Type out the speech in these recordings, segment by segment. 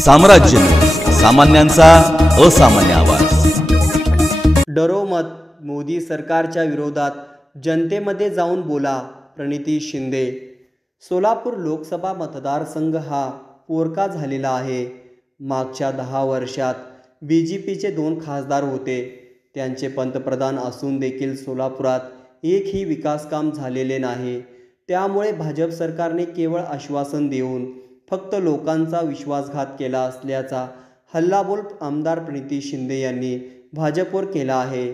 साम्राज्य न्यूज, सामान्यांचा असामान्य आवाज। डरो मत, मोदी सरकारच्या विरोधात जनतेमध्ये जाऊन बोला, प्रणिती शिंदे। सोलापूर लोकसभा मतदारसंघ हा पोरका झालेला आहे। मागच्या 10 वर्षात बीजेपीचे 2 खासदार होते। त्यांचे पंतप्रधान असून देखील सोलापुरात एकही विकास काम झालेले नाही। त्यामुळे भाजप सरकारने केवळ आश्वासन देऊन फक्त लोकांचा विश्वासघात केला असल्याचा हल्लाबोल आमदार प्रणिती शिंदे यांनी भाजपवर केला आहे।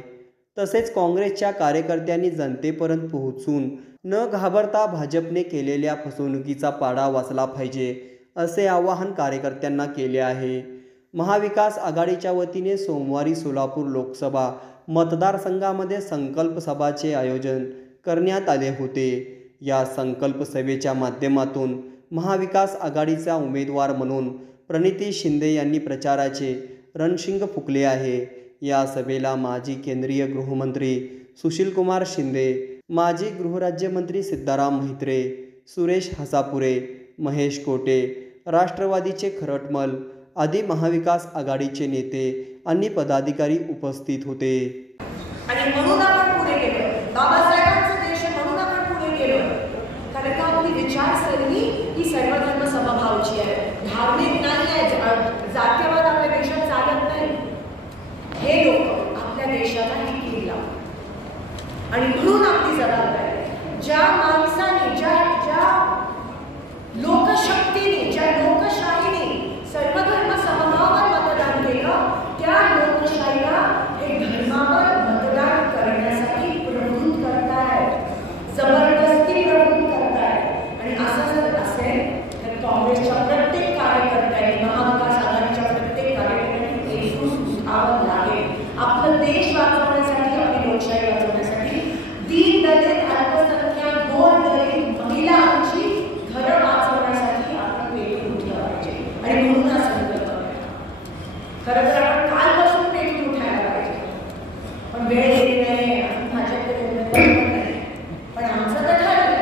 तसेच काँग्रेसच्या कार्यकर्त्यांनी जनतेपर्यंत पोहोचून न घाबरता भाजपने केलेल्या फसवणुकीचा पाडा वाचला पाहिजे, असे आवाहन कार्यकर्त्यांना केले आहे। महाविकास आघाडीच्या वतीने सोमवारी सोलापूर लोकसभा मतदारसंघामध्ये संकल्प सभाचे आयोजन करण्यात आले होते। या संकल्प सभेच्या माध्यमातून महाविकास आघाडीचा उमेदवार म्हणून प्रणिती शिंदे यांनी प्रचाराचे रणशिंग फुंकले आहे। या सभेला माजी केंद्रीय गृहमंत्री सुशीलकुमार शिंदे, माजी गृहराज्यमंत्री सिद्धाराम म्हेत्रे, सुरेश हसापुरे, महेश कोटे, राष्ट्रवादीचे खरटमल आदी महाविकास आघाडीचे नेते आणि पदाधिकारी उपस्थित होते। आणि म्हणून आपण पुढे गेलो, बाबासाहेबांचा देश म्हणून आपण पुढे गेलो, कारण का आपली विचारसरणी ही सर्वधर्म समभावाची आहे, धार्मिक नाही आहे, जातीयवाद आपल्या देशात चालत नाही। हे लोक आपल्या देशाला ही कीड लावतात आणि म्हणून आपली जबाबदारी ज्या माणसाने ज्या लोकशक्तीने ज्या लोकशाहीने सर्वधर्म समभावावर मतदान केलं, त्या लोकशाहीला हे धर्मावर मतदान करण्यासाठी प्रवृत्त करतायत, जबरदस्ती प्रवृत्त करतायत। आणि असं जर असेल तर काँग्रेसच्या प्रत्येक कार्यकर्त्यांनी, महाविकास आघाडीच्या प्रत्येक कार्यकर्त्यांनी एकजूट उठावं लागेल। आपलं देश वाचवण्यासाठी, आपली लोकशाही वाचवण्यासाठी, दीन दलित, अल्पसंख्याक, गोरगरीब महिलांची घरं वाचवण्यासाठी आपण पेटून उठलं पाहिजे। आणि म्हणून हा संकल्प खरं तर आपण कालपासून पेटून उठायला पाहिजे, पण वेळ येत नाही, पण आमचं तर ठरलं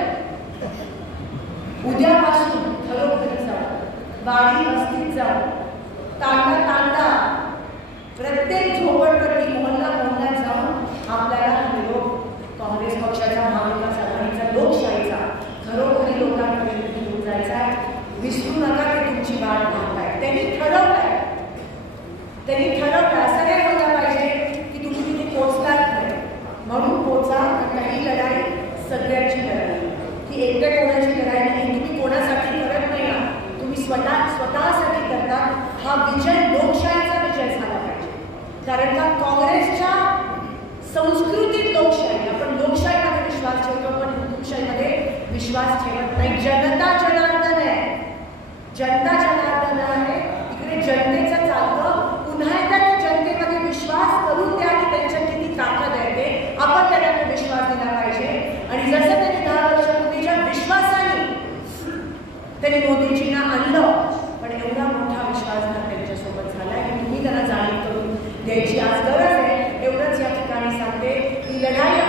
उद्यापासून घरोघरी जाऊ, वाडी वस्तीत जाऊ, तांडा तांडा प्रत्येक झोपडपट्टी मोहल्ला मोहल्ल्यात जाऊन आपल्याला निरोप काँग्रेस पक्षाचा, महाविकास आघाडीचा, लोकशाहीचा घरोघरी लोकांपर्यंत घेऊन जायचा आहे। विसरू नका की तुमची वाट पाहताय। त्यांनी ठरवलंय असं नाही व्हायला पाहिजे की तुम्ही तिथे पोचलाच नाही म्हणून पोचा। ही लढाई सगळ्यांची लढाई, ही एकट्या कोणाची लढाई नाही, तुम्ही कोणासाठी करत नाही ना, तुम्ही स्वतःसाठी करता। हा विजय लोकशाहीचा विजय झाला पाहिजे, कारण का काँग्रेसच्या संस्कृतीत लोकशाही, आपण लोकशाहीमध्ये विश्वास ठेवतो पण हिंदुशाहीमध्ये विश्वास ठेवत नाही। जनता जनार्दन आहे, जनता जनार्दन आहे, इकडे जनतेचं चालतं। पुन्हा एकदा त्या जनतेमध्ये विश्वास करून द्या की त्यांच्या किती ताकद आहे ते आपण त्यांना विश्वास दिला पाहिजे। आणि जसं त्यांनी 10 वर्षापूर्वीच्या विश्वासाने त्यांनी मोदीजींना आणलं, पण एवढा मोठा विश्वासघात त्यांच्यासोबत झाला की तुम्ही त्यांना जाणीव करून द्यायची आज गरज आहे। एवढंच या ठिकाणी सांगते, ही लढाई